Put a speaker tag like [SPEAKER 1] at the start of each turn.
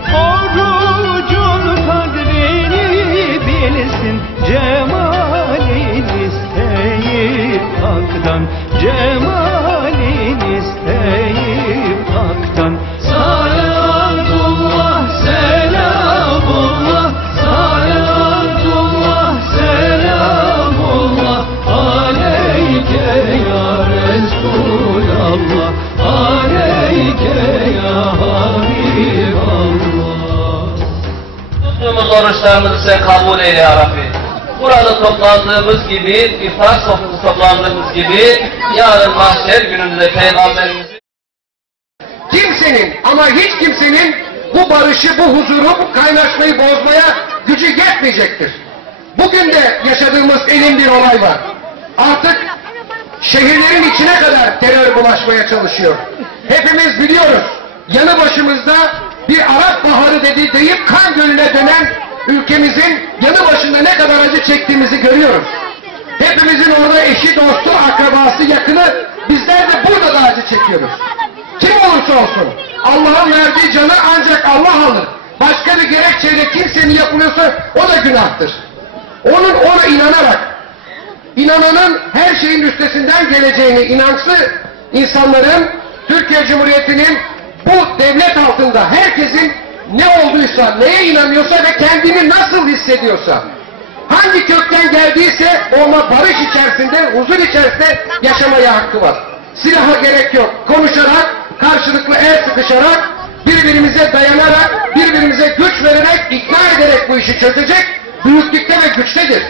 [SPEAKER 1] Oh. Oruçlarımızı sen kabul eyle ya Rabbi. Burada toplandığımız gibi, iftar sofrası toplandığımız gibi, yarın mahşer gününde Peygamberimizi
[SPEAKER 2] Kimsenin ama hiç kimsenin bu barışı, bu huzuru, bu kaynaşmayı bozmaya gücü yetmeyecektir. Bugün de yaşadığımız elin bir olay var. Artık şehirlerin içine kadar terör bulaşmaya çalışıyor. Hepimiz biliyoruz. Yanı başımızda bir Arap baharı dedi deyip kan gölüne dönen ülkemizin yanı başında ne kadar acı çektiğimizi görüyoruz. Hepimizin orada eşi, dostu, akrabası, yakını bizler de burada da acı çekiyoruz. Kim olursa olsun Allah'ın verdiği canı ancak Allah alır. Başka bir gerekçeyle kimsenin yapılıyorsa o da günahtır. Onun ona inanarak inananın her şeyin üstesinden geleceğini inanslı insanların Türkiye Cumhuriyeti'nin bu devlet altında herkesin ne olduysa, neye inanıyorsa ve kendini nasıl hissediyorsa hangi kökten geldiyse onunla barış içerisinde, huzur içerisinde yaşamaya hakkı var. Silaha gerek yok. Konuşarak, karşılıklı el sıkışarak, birbirimize dayanarak, birbirimize güç vererek, ikna ederek bu işi çözecek büyüklükte ve güçtedir.